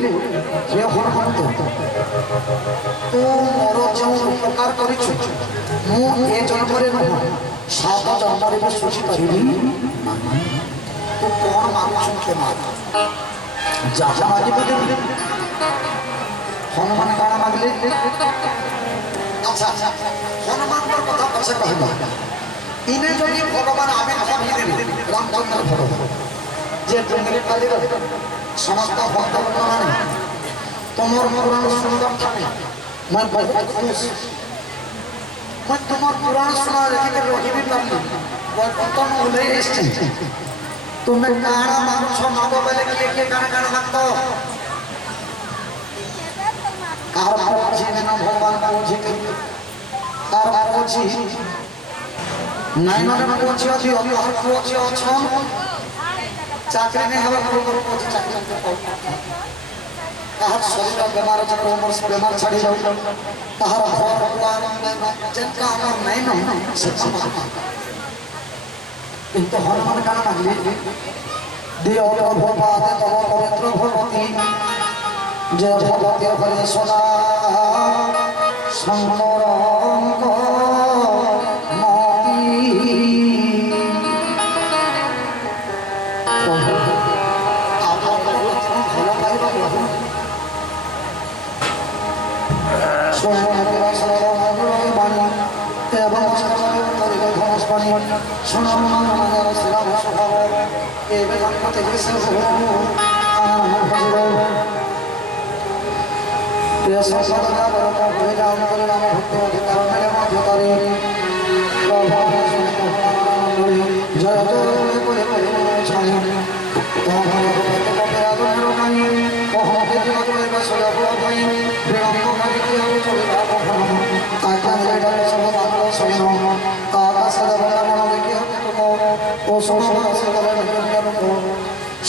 हे हनुमंत तू मोर जो उपकार करिछु मु ए जन्मरे नुह सात जन्मरे भी सुझी पारिबी तू कौन मांगछु के माग जहाँ मागी बोले हनुमान कौन मांगले अच्छा हनुमान पर कथा पछे कहबा इने जदि भगवान आविर्भाव हिदेबे रामचंद्र भगवान जे डुंगरी पाली समस्त भक्त बंधुମାନେ तुमर पुराण सुंदर थाने मैं बहुत खुश मैं तुमर पुराण सुना रही के रही भी पाली बहुत अंतन उले एस्टी तुम्हें काना मांगछो मांगो बेले के काना काना मांगतो कार पूछी ना भगवान पूछी कार पूछी नाइन ने पूछी अछि और पूछी अछन चाकरी नहीं हवा करो पूछी चाकरी को कहार शरीर बेमार छ कोमर बेमार छड़ी जाऊ कहार घर दुआर जिनका हमर नहीं न सच्ची किंतु हनुमान काना मांगली दियो भगवान तव पवित्र भगवती जय भगवती हरे सोना शंकर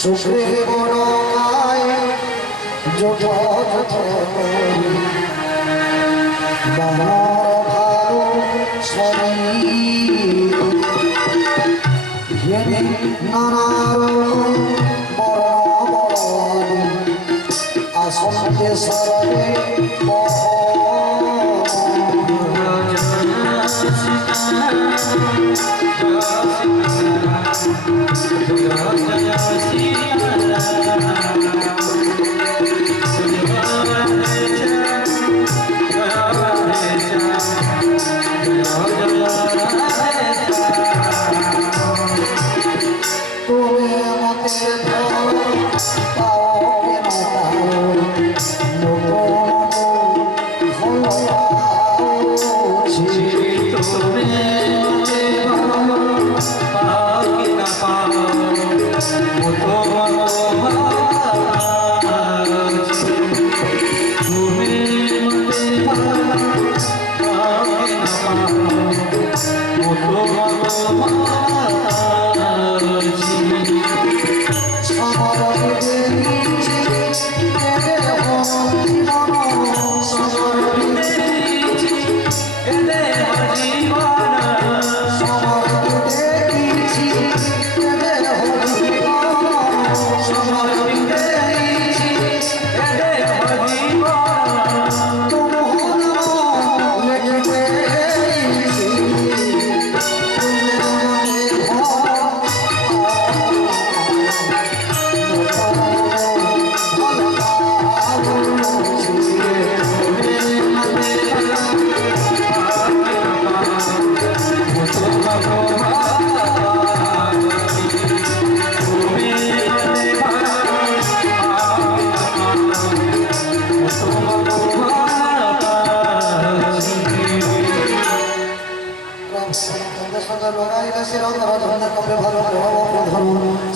सुग्रीव बोलाय जोठो जोठो बानर भालू शरीर येने नानारो बड़ बड़ आसन के सरवे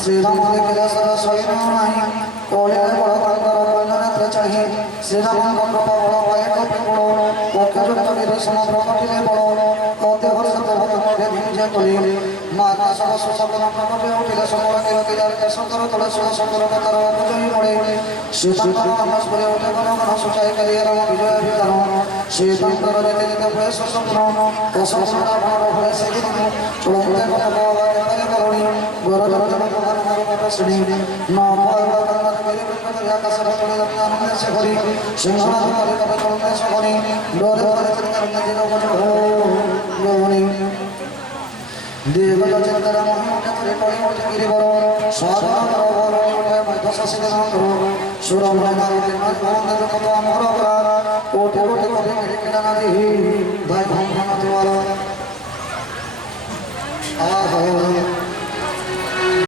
श्रीराम श्रीराम माता सगन प्रकटे उठिले समर निरतिदार शंकर तले शंकर कतर पूजनी पड़े श्रीशंकर नमस्कार उठे गण गण सुचाई कलिए राम विजय विधान श्रीशंकर रीति रीति प्रेस संपूर्ण कसम भर भय से चुड़ते कटक करुणी সুরম